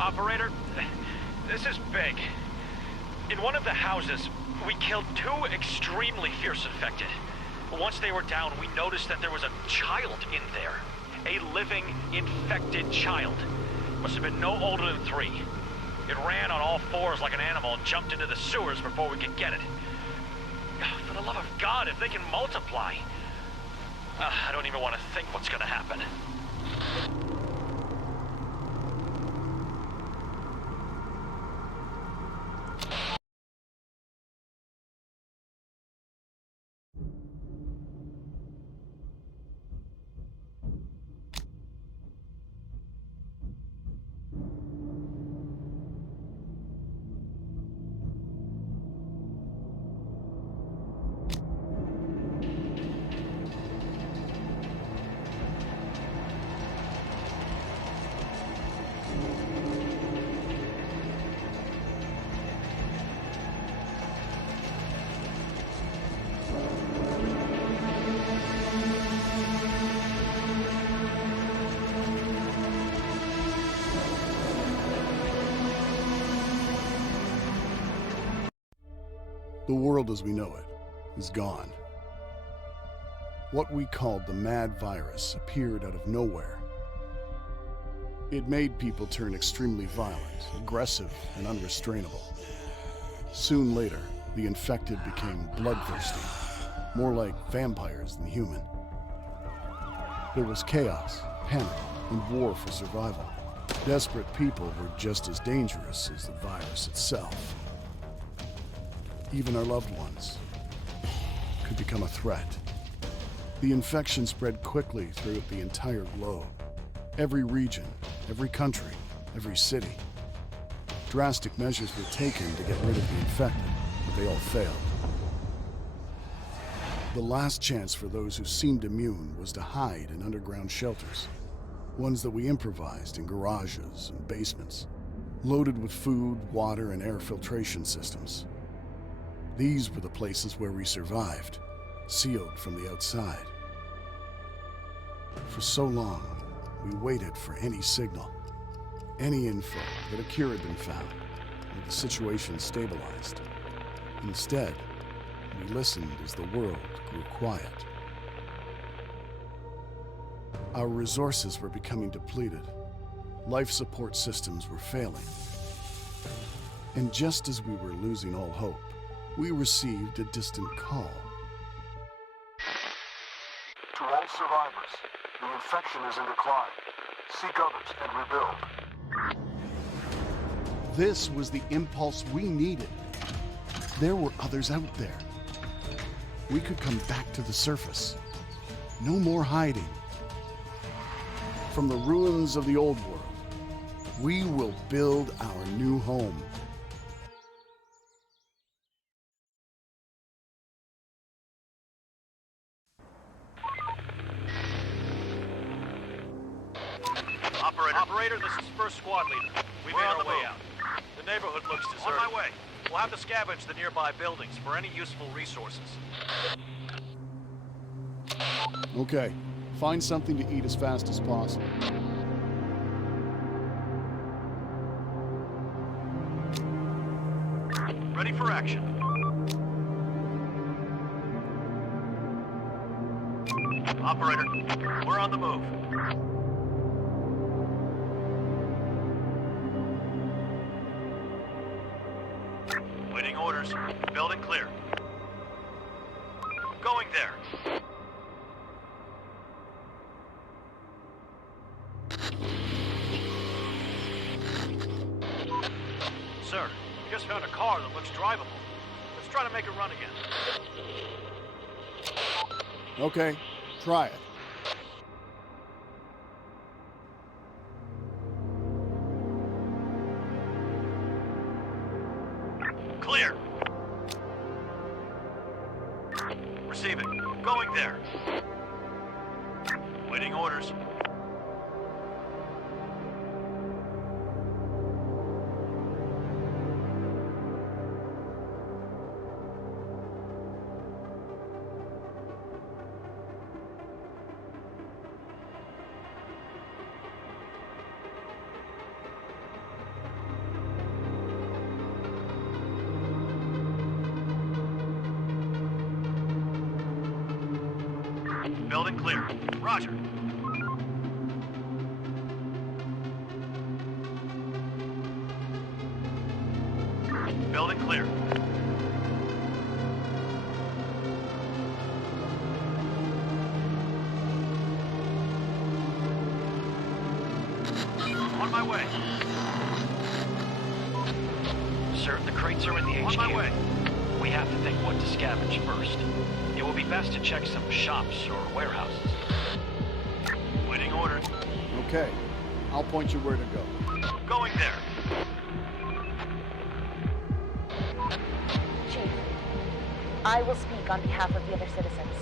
Operator, this is big. In one of the houses, we killed 2 extremely fierce infected. Once they were down, we noticed that there was a child in there. A living, infected child. Must have been no older than 3. It ran on all 4s like an animal and jumped into the sewers before we could get it. For the love of God, if they can multiply. I don't even want to think what's gonna happen. The world as we know it is gone. What we called the mad virus appeared out of nowhere. It made people turn extremely violent, aggressive, and unrestrainable. Soon later, the infected became bloodthirsty, more like vampires than human. There was chaos, panic, and war for survival. Desperate people were just as dangerous as the virus itself. Even our loved ones could become a threat. The infection spread quickly throughout the entire globe. Every region, every country, every city. Drastic measures were taken to get rid of the infected, but they all failed. The last chance for those who seemed immune was to hide in underground shelters, ones that we improvised in garages and basements, loaded with food, water, and air filtration systems. These were the places where we survived, sealed from the outside. For so long, we waited for any signal, any info that a cure had been found, or the situation stabilized. Instead, we listened as the world grew quiet. Our resources were becoming depleted. Life support systems were failing. And just as we were losing all hope, we received a distant call. To all survivors, the infection is in decline. Seek others and rebuild. This was the impulse we needed. There were others out there. We could come back to the surface. No more hiding. From the ruins of the old world, we will build our new home. Operator, this is First Squad Leader. We made our way out. The neighborhood looks deserted. On my way. We'll have to scavenge the nearby buildings for any useful resources. Okay, find something to eat as fast as possible. Ready for action. Operator, we're on the move. Waiting orders. Building clear. Going there. Sir, we just found a car that looks drivable. Let's try to make it run again. Okay, try it. Clear. Receiving. Going there. Waiting orders. clear. Roger. Building clear. On my way. Sir, the crates are in the HQ. On my way. We have to think what to scavenge first. It will be best to check some shops or warehouses. Waiting orders. Okay. I'll point you where to go. Going there. Chief, I will speak on behalf of the other citizens.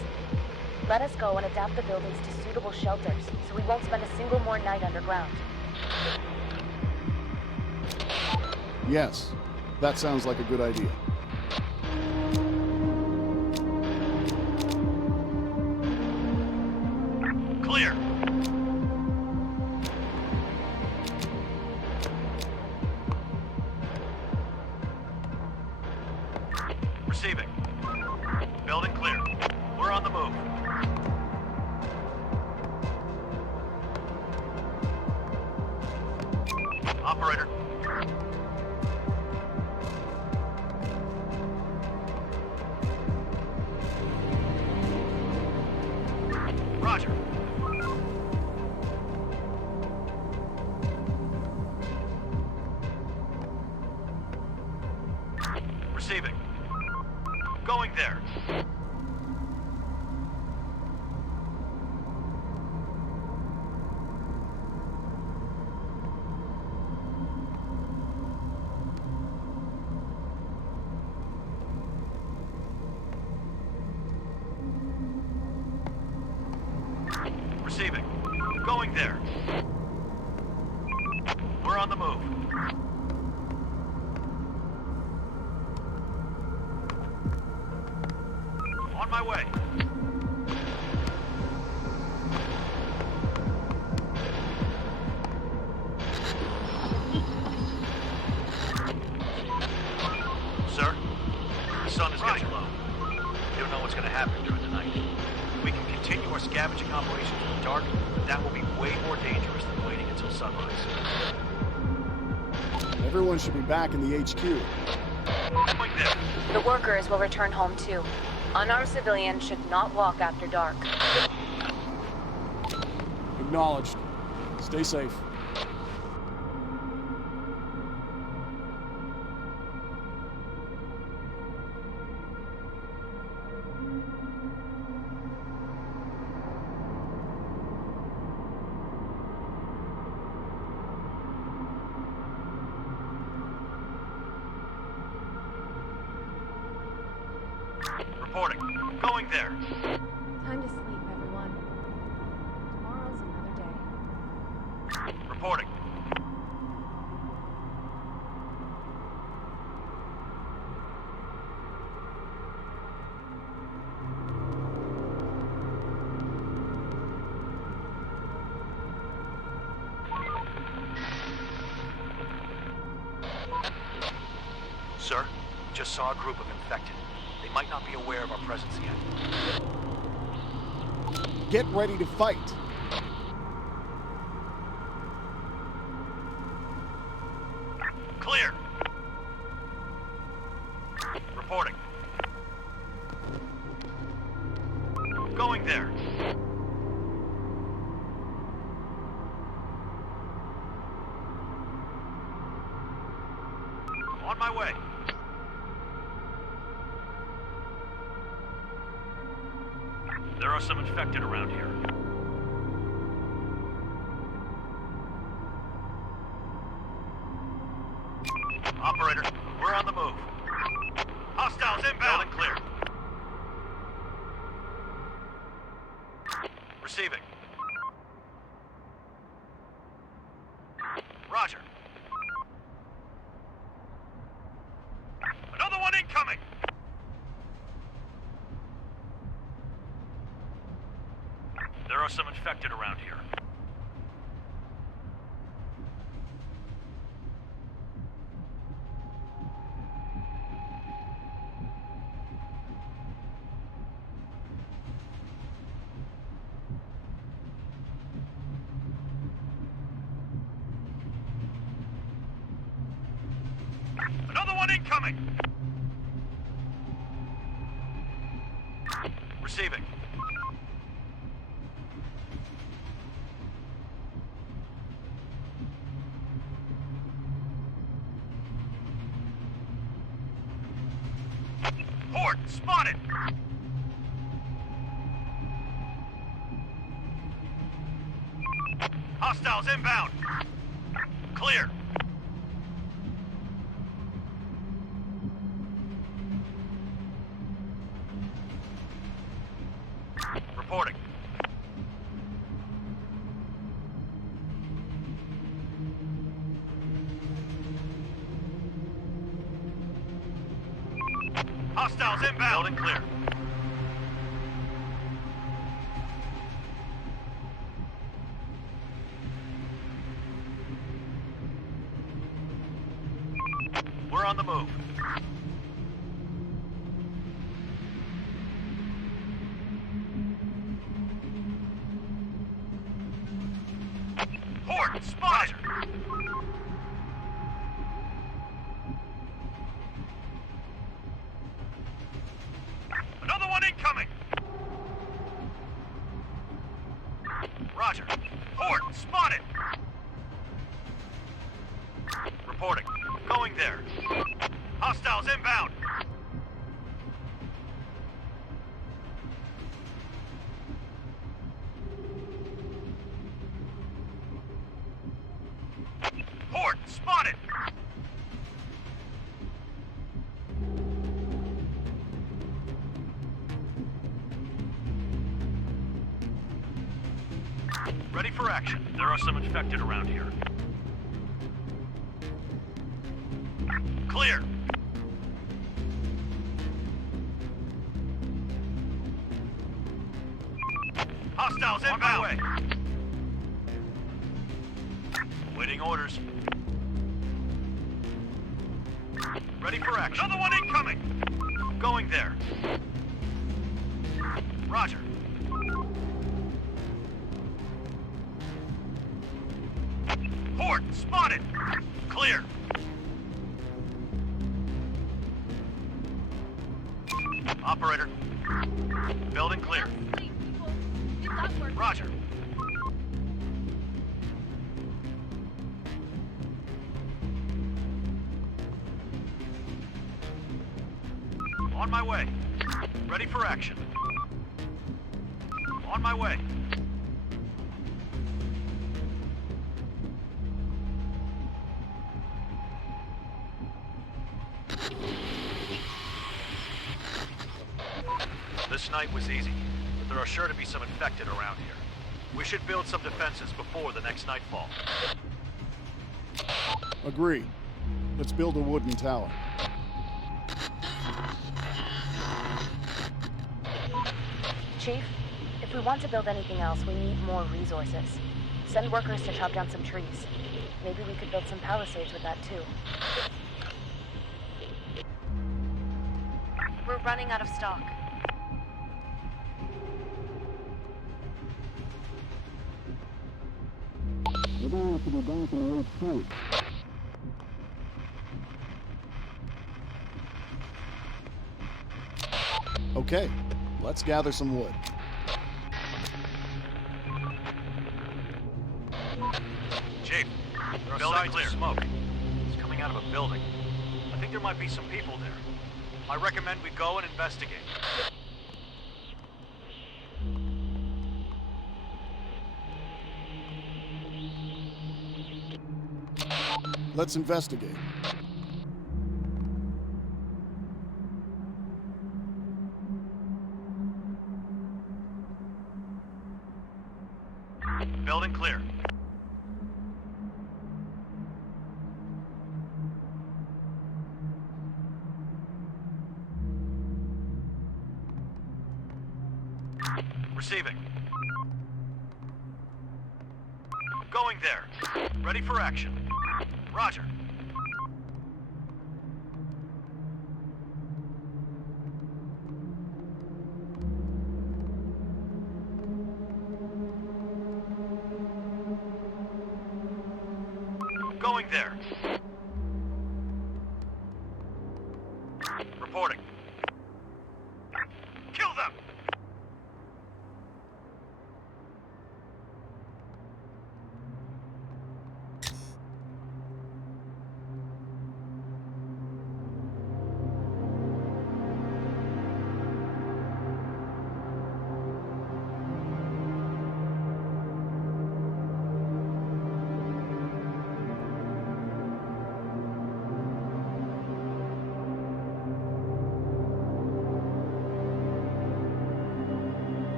Let us go and adapt the buildings to suitable shelters, so we won't spend a single more night underground. Yes. That sounds like a good idea. Clear. Receiving. Building clear. We're on the move. Operator. Roger. Receiving. Going there. Receiving. Going there. We're on the move. On my way. Sir, the sun is getting low. We don't know what's going to happen during the night. We can continue our scavenging operations in the dark, but that will be way more dangerous than waiting until sunrise. Everyone should be back in the HQ. Going there. The workers will return home too. Unarmed civilians should not walk after dark. Acknowledged. Stay safe. Reporting. Going there. Time to sleep, everyone. Tomorrow's another day. Reporting. Sir, just saw a group of infected. They might not be aware of our presence yet. Get ready to fight. Clear. Reporting. Going there. On my way. There are some infected around here. Operator, we're on the move. Hostiles inbound. Building clear. Receiving. Roger. Another one incoming! There are some infected around here. Another one incoming! Receiving. Horde spotted! Hostiles inbound! Clear! Reporting. Hostiles inbound and clear. We're on the move. Horde spotted! Another one incoming! Roger. Horde spotted! Reporting. Going there. Hostiles inbound! Horde spotted! Ready for action. There are some infected around here. Clear! Hostiles inbound! Waiting orders. Ready for action. Another one incoming! Going there. Roger. Horde spotted! Clear! Operator. Building clear. Roger. On my way. Ready for action. On my way. This night was easy, but there are sure to be some infected around here. We should build some defenses before the next nightfall. Agree. Let's build a wooden tower. Chief, if we want to build anything else, we need more resources. Send workers to chop down some trees. Maybe we could build some palisades with that too. We're running out of stock. Okay, let's gather some wood. Chief, there are signs of smoke. It's coming out of a building. I think there might be some people there. I recommend we go and investigate. Let's investigate. Building clear. Receiving. Going there. Ready for action. Roger. Going there.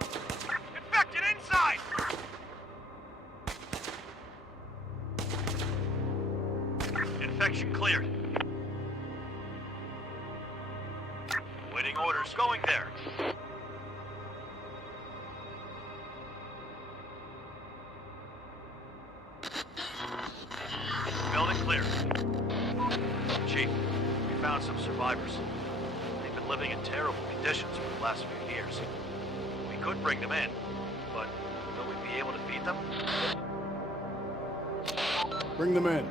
Infected inside! Infection cleared. Waiting orders. Going there. Building clear. Chief, we found some survivors. They've been living in terrible conditions for the last few years. We could bring them in, but will we be able to feed them? Bring them in.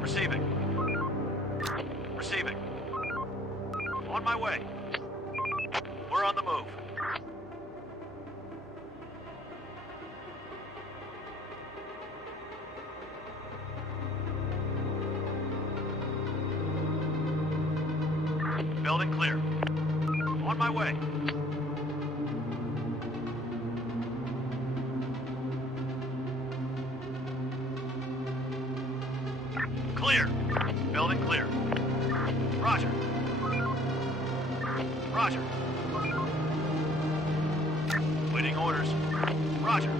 Receiving. Receiving. On my way. We're on the move. Building clear. On my way. Clear. Building clear. Roger. Roger. Waiting orders. Roger.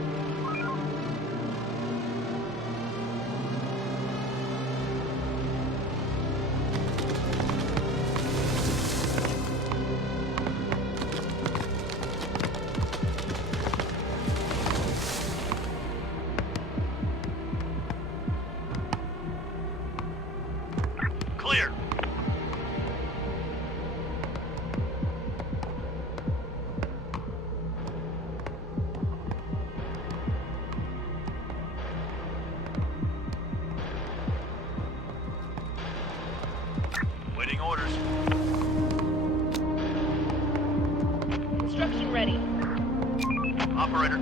Clear. Waiting orders. Construction ready. Operator.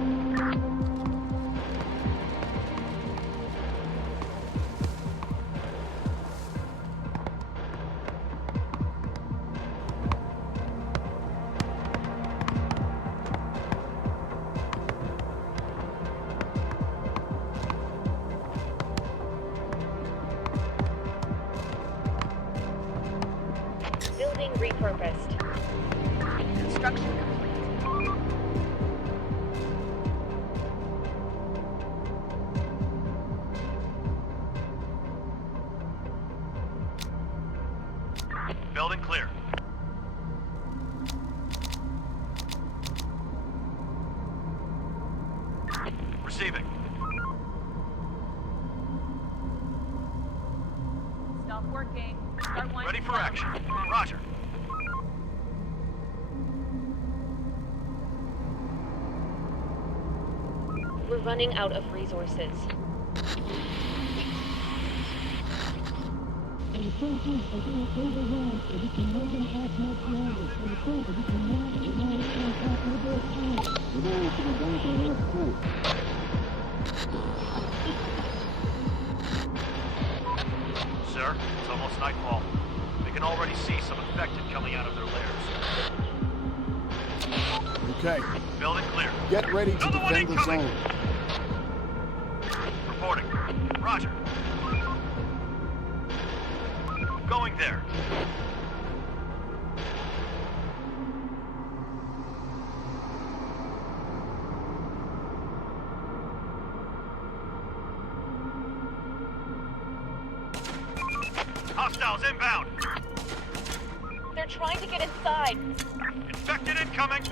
Building repurposed. Construction complete. Building clear. Receiving. Stop working. Start winding Ready for down. action. Roger. We're running out of resources. Sir, it's almost nightfall. We can already see some infected coming out of their lairs. Okay, Building clear. get ready to Another one defend the incoming! zone. Reporting. Roger. Going there. Hostiles inbound. They're trying to get inside. Infected incoming.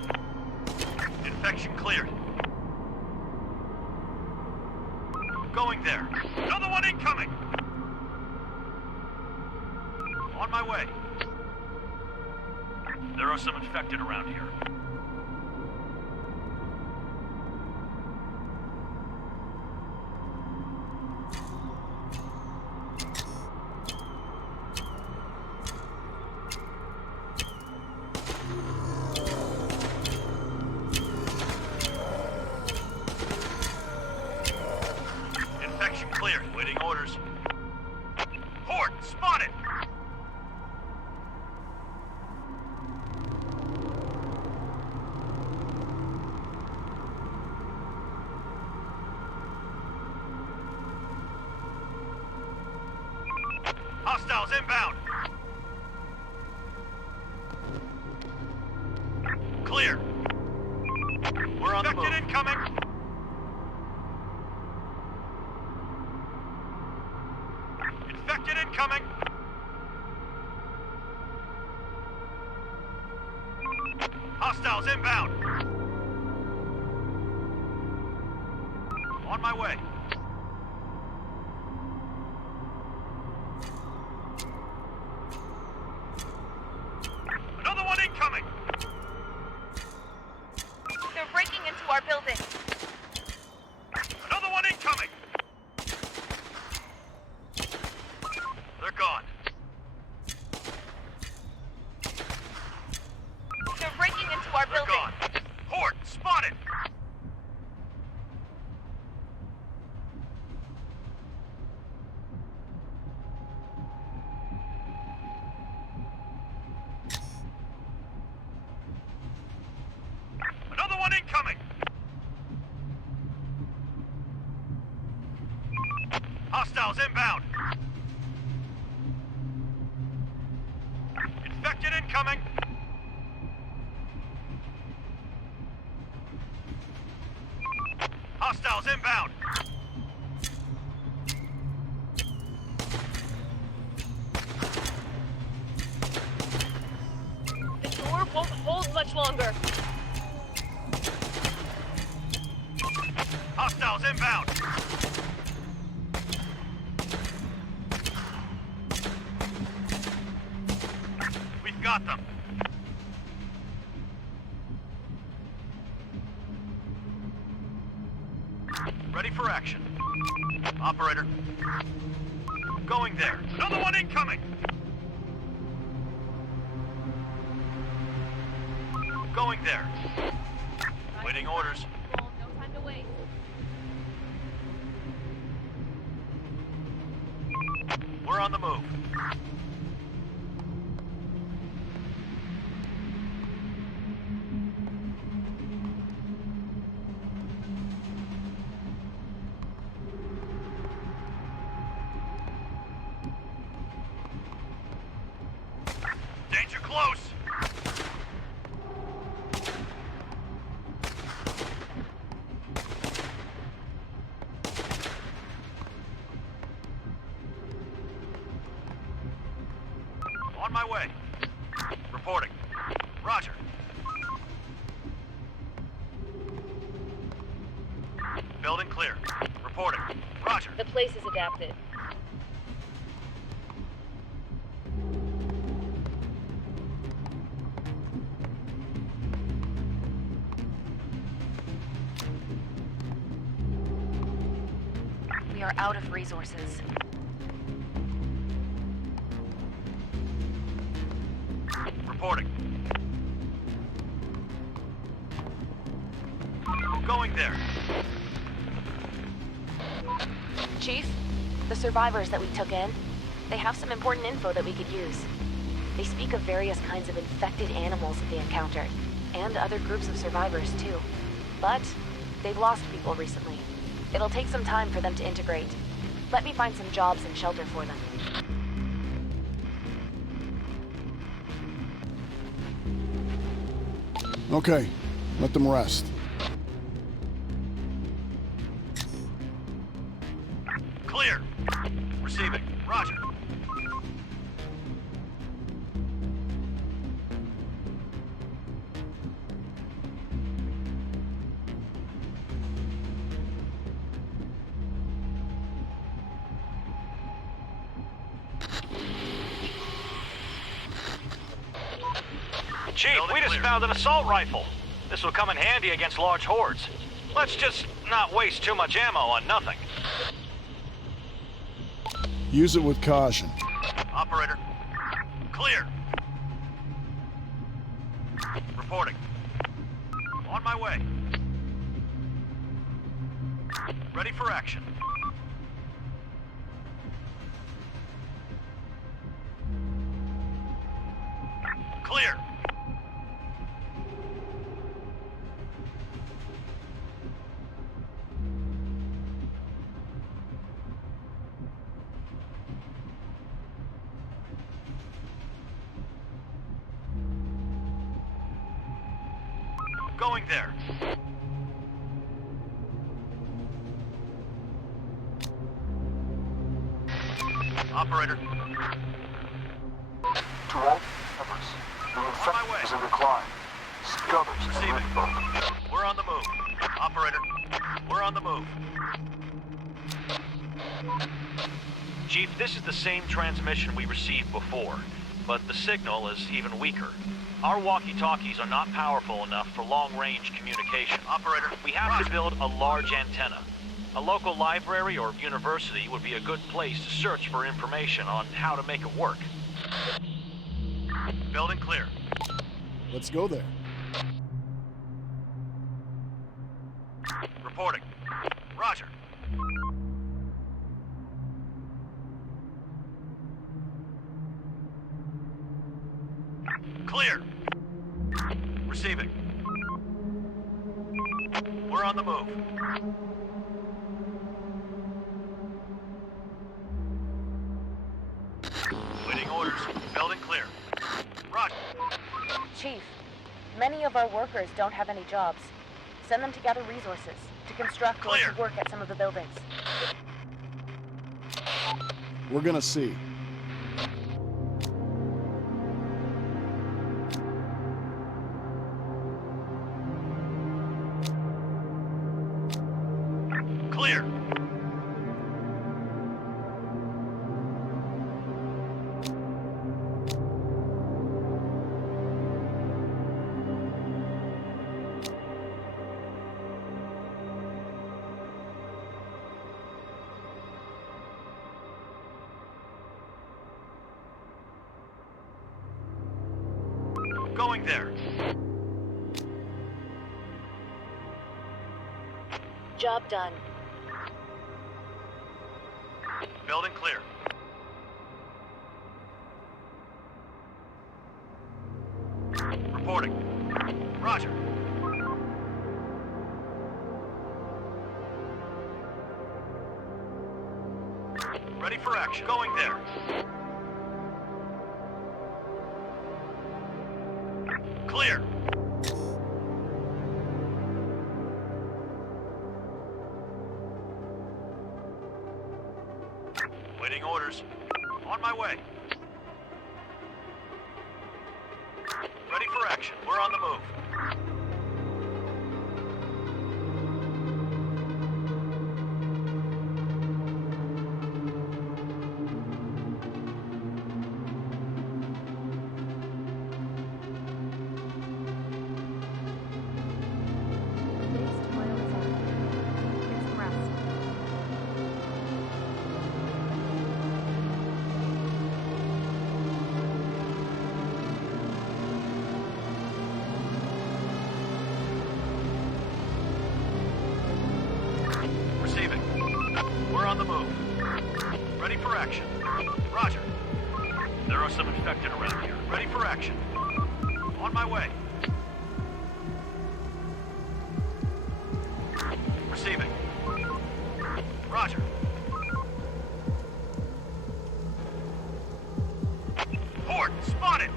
Infection cleared. Going there. Another one incoming. On my way. There are some infected around here. Infection cleared. Waiting orders. Horde spotted! Hostiles inbound! Hostiles inbound. On my way. Another one incoming. They're breaking into our building. Another one incoming. They're gone. They're breaking into our They're building. gone. Horde spotted. Another one incoming. Hostiles inbound. Infected incoming. Hostiles inbound. The door won't hold much longer. Hostiles inbound. We've got them. Ready for action. Operator. Going there. Another one incoming. Going there. Waiting orders. No time to wait. We're on the move. Danger close! On my way. Reporting. Roger. Building clear. Reporting. Roger. The place is adapted. We are out of resources. Reporting. Going there. Chief, the survivors that we took in, they have some important info that we could use. They speak of various kinds of infected animals that they encountered, and other groups of survivors too. But they've lost people recently. It'll take some time for them to integrate. Let me find some jobs and shelter for them. Okay, let them rest. Clear. Receiving. Roger. Chief, Building we just clear. found an assault rifle. This will come in handy against large hordes. Let's just not waste too much ammo on nothing. Use it with caution. Operator. Clear. Reporting. On my way. Ready for action. Clear. Going there. Operator. To all members, the infection way. is in decline. Seek others and Receiving. rebuild. We're on the move. Operator, we're on the move. Chief, this is the same transmission we received before, but the signal is even weaker. Our walkie-talkies are not powerful enough for long-range communication. Operator, we have to build a large antenna. A local library or university would be a good place to search for information on how to make it work. Building clear. Let's go there. Reporting. Roger. Clear. Receiving. We're on the move. Waiting orders. Building clear. Roger. Chief, many of our workers don't have any jobs. Send them to gather resources, to construct or Clear. to work at some of the buildings. We're gonna see. Clear. Going there. Job done. Building clear. Reporting. Roger. Ready for action. Going there. Clear. Waiting orders. On my way. Ready for action. We're on the move. Receiving. We're on the move. Ready for action. Roger. There are some infected around here. Ready for action. On my way. Receiving. Roger. Horde spotted!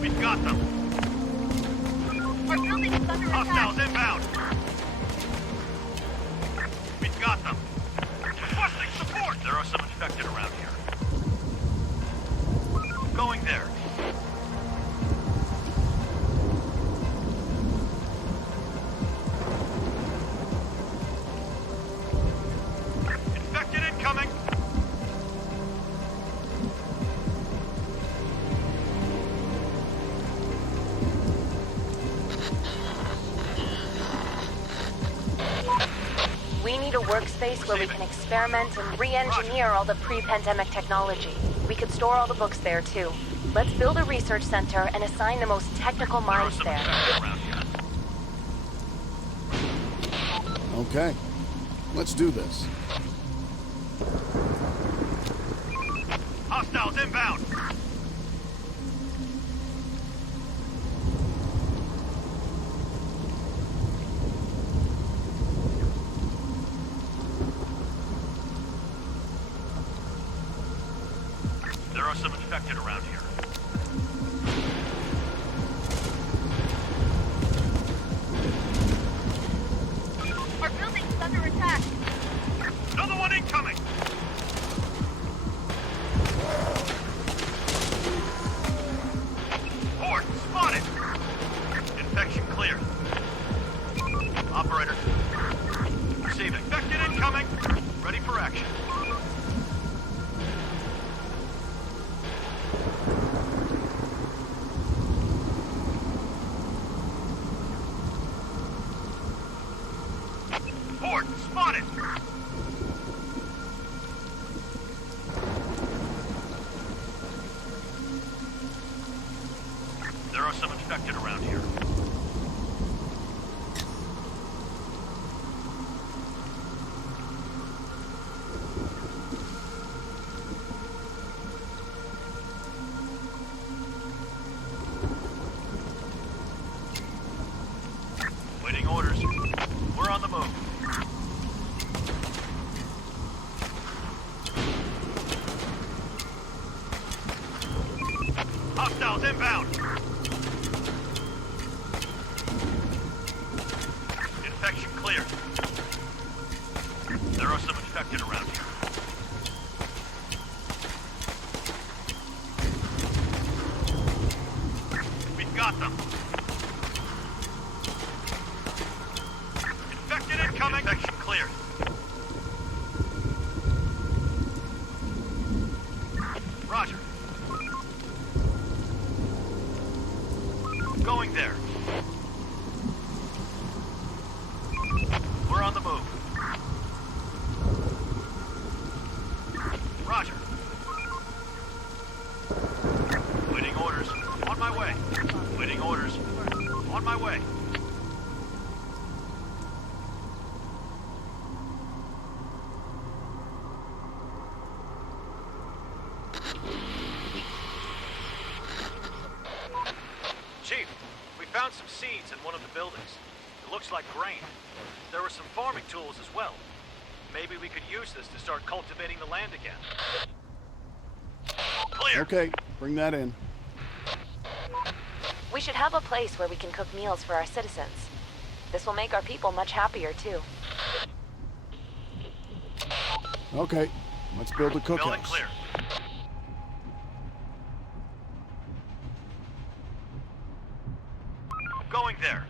We've got them. Our building is under Hostiles inbound. We've got them. Requesting support. There are some infected around here. Going there. Infected incoming. We need a workspace where we can experiment and re-engineer all the pre-pandemic technology. We could store all the books there, too. Let's build a research center and assign the most technical There are minds some there. infected around here. Okay. Let's do this. Hostiles inbound. There are some infected around here. Our building is under attack. Report! Spotted! There are some infected around here. Waiting orders. We're on the move. Hostiles inbound. Infection clear. There are some infected around here. We've got them. Infected incoming. Infection cleared. Roger. Going there. We're on the move. Roger. Waiting orders. On my way. Waiting orders. On my way. Chief, we found some seeds in one of the buildings. It looks like grain. There were some farming tools as well. Maybe we could use this to start cultivating the land again. Clear! Okay, bring that in. We should have a place where we can cook meals for our citizens. This will make our people much happier, too. Okay, let's build a Building cookhouse. clear. Going there.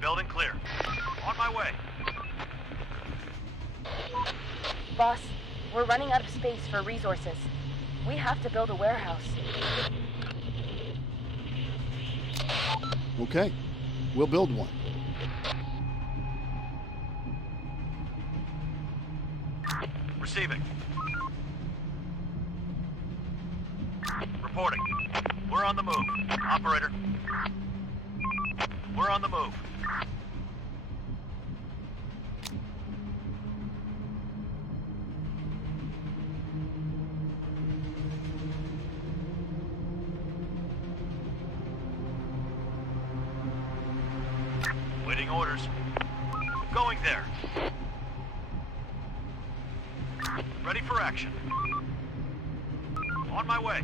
Building clear. On my way. Boss, we're running out of space for resources. We have to build a warehouse. Okay, we'll build one. Receiving. Reporting. We're on the move. Operator. We're on the move. Waiting orders. Going there. Ready for action. On my way.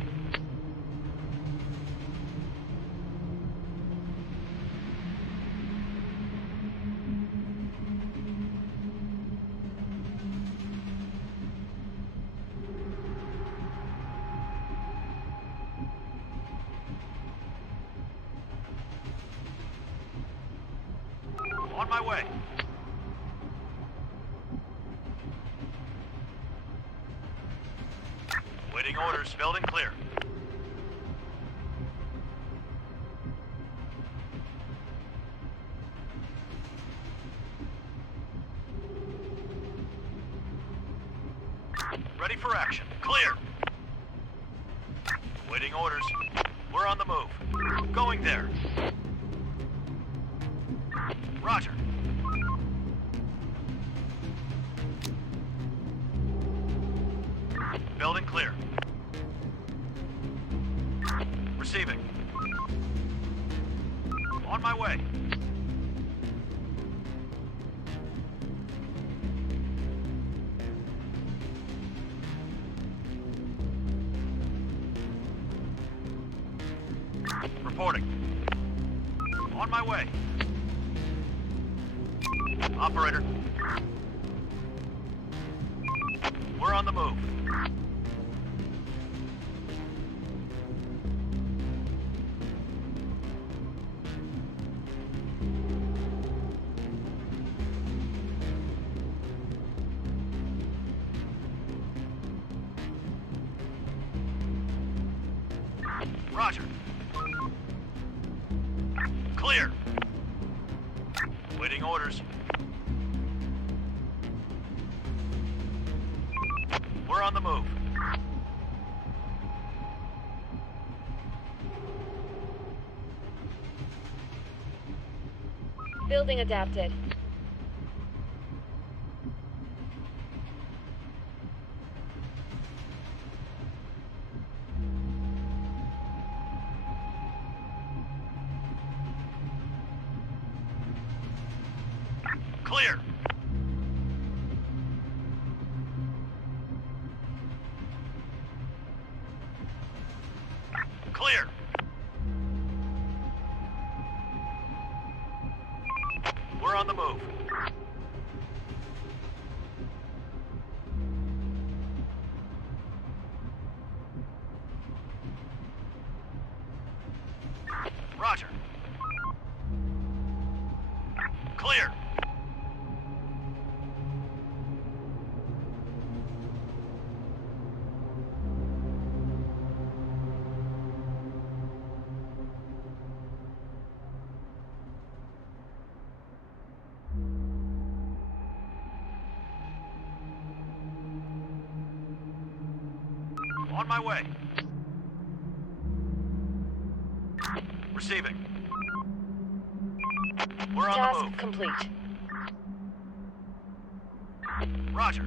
On my way. Waiting orders. Building clear. Ready for action. Clear. Waiting orders. We're on the move. Going there. Roger. Building clear. Receiving. On my way. Reporting. On my way. Operator. We're on the move. Roger. Clear. Waiting orders. We're on the move. Building adapted. Clear. Clear. We're on the move. Roger. Clear. On my way. Receiving. We're on the Task move. complete. Roger.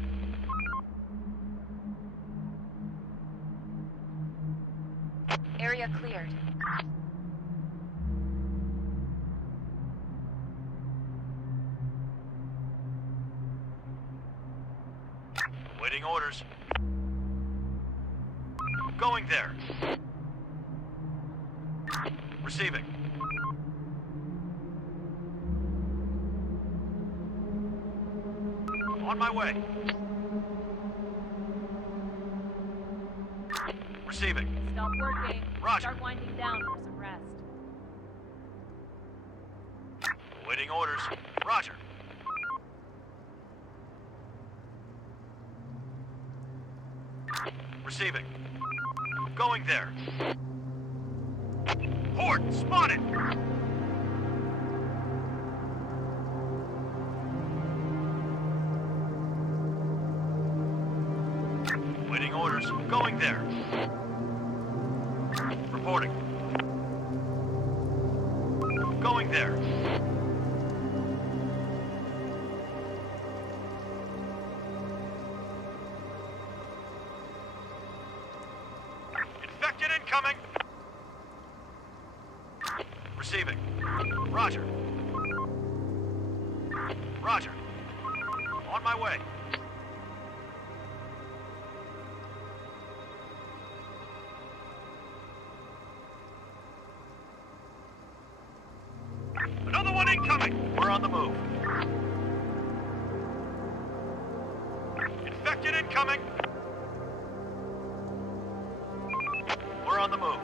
Area cleared. Waiting orders. Going there. Receiving. On my way. Receiving. Stop working. Roger. Start winding down for some rest. Waiting orders. Roger. Receiving. Going there. Horde spotted! Waiting orders. Going there. Reporting. Going there. Infected incoming! Receiving. Roger. Roger. On my way. Another one incoming! We're on the move. Infected incoming! We're on the move.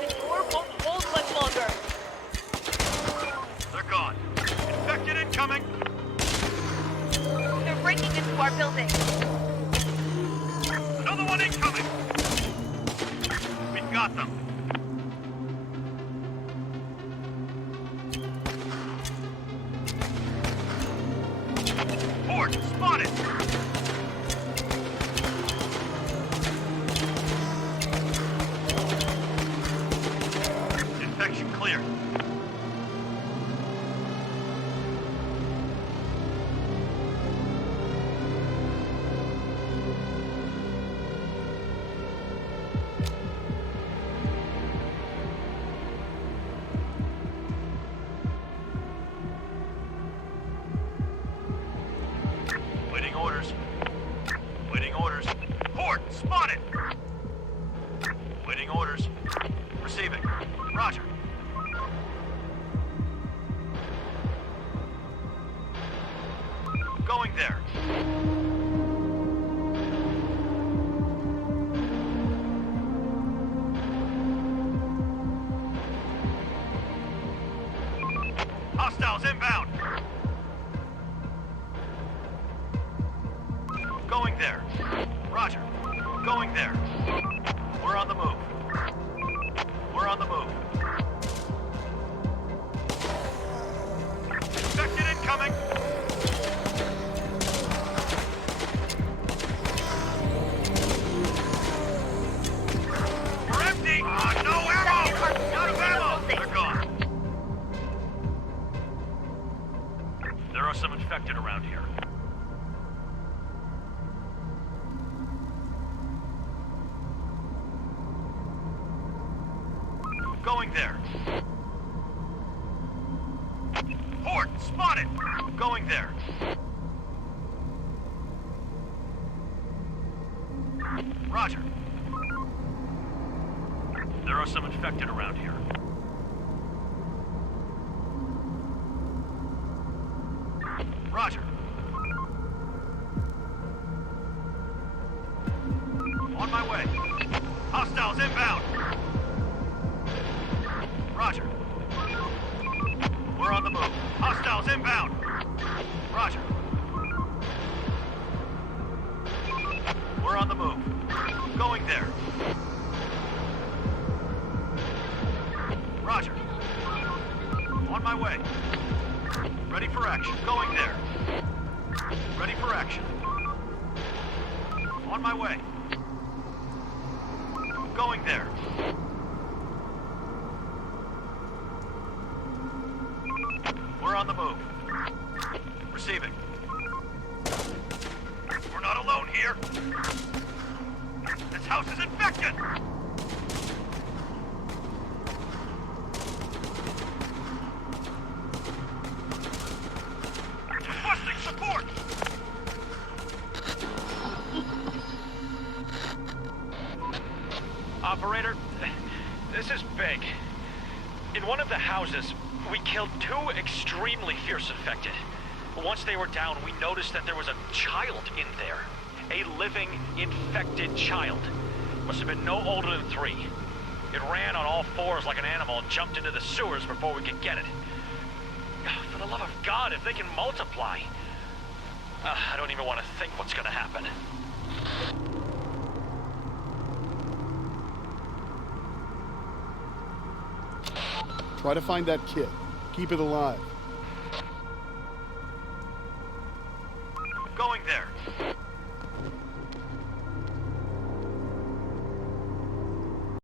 The door won't hold much longer. They're gone. Infected incoming! They're breaking into our building. Another one incoming! Hostiles inbound! Going there. Roger. Going there. We're on the move. We're on the move. Infected incoming! We're empty! No ammo! Out of ammo! They're gone. There are some infected around here. Going there. Horde, spotted! Going there. Roger. There are some infected around here. Roger. On my way. Hostiles inbound! Roger. We're on the move. Hostiles inbound! Roger. We're on the move. Going there. Roger. On my way. Ready for action. Going there. Ready for action. On my way. Going there. We're on the move. Receiving. We're not alone here. This house is infected! Requesting support! Operator, this is big. In one of the houses, we killed 2 extremely fierce infected. Once they were down, we noticed that there was a child in there. A living, infected child. Must have been no older than 3. It ran on all 4s like an animal and jumped into the sewers before we could get it. For the love of God, if they can multiply. I don't even want to think what's gonna happen. Try to find that kid. Keep it alive.